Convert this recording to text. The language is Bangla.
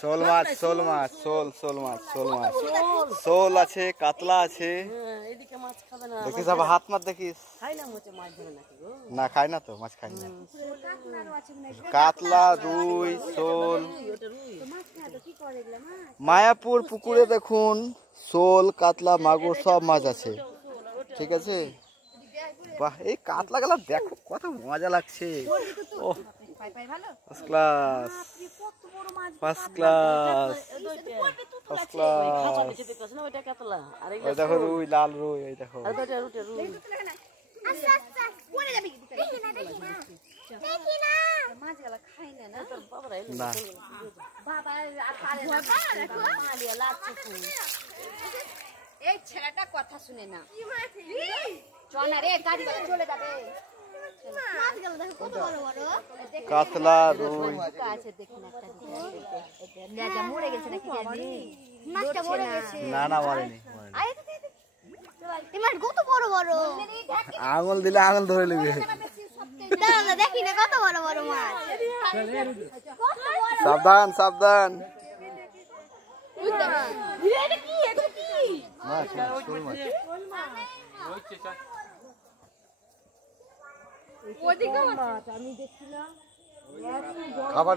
শোল মাছ, শোল মাছ, শোল মাছ, শোল আছে, কাতলা আছে। দেখিস আবার হাত মাছ দেখিস। না খায় না তো, মাছ খায় না। কাতলা, রুই, শোল। মায়াপুর পুকুরে দেখুন শোল, কাতলা, মাগুর সব মাছ আছে। ঠিক আছে। বাহ, এই কাতলা গুলা দেখো কত মজা লাগছে। ও first class, first class, first class. ওই দেখো রুই, লাল রুই, এই দেখো। না এই ছেলেটা কথা শুনে না। চল রে, গাড়ি চলে যাবে। কাতলা, রুই আছে দেখুন, একটা লেজা মরে গেছে নাকি জানি। মাছটা মরে গেছে। না না মরেনি। তোমার কত বড় বড়। আঙুল দিলে আঙুল ধরে নেবে। দাঁড়া দেখি না কত বড় বড় মাছ। সাবধান সাবধান। খাবার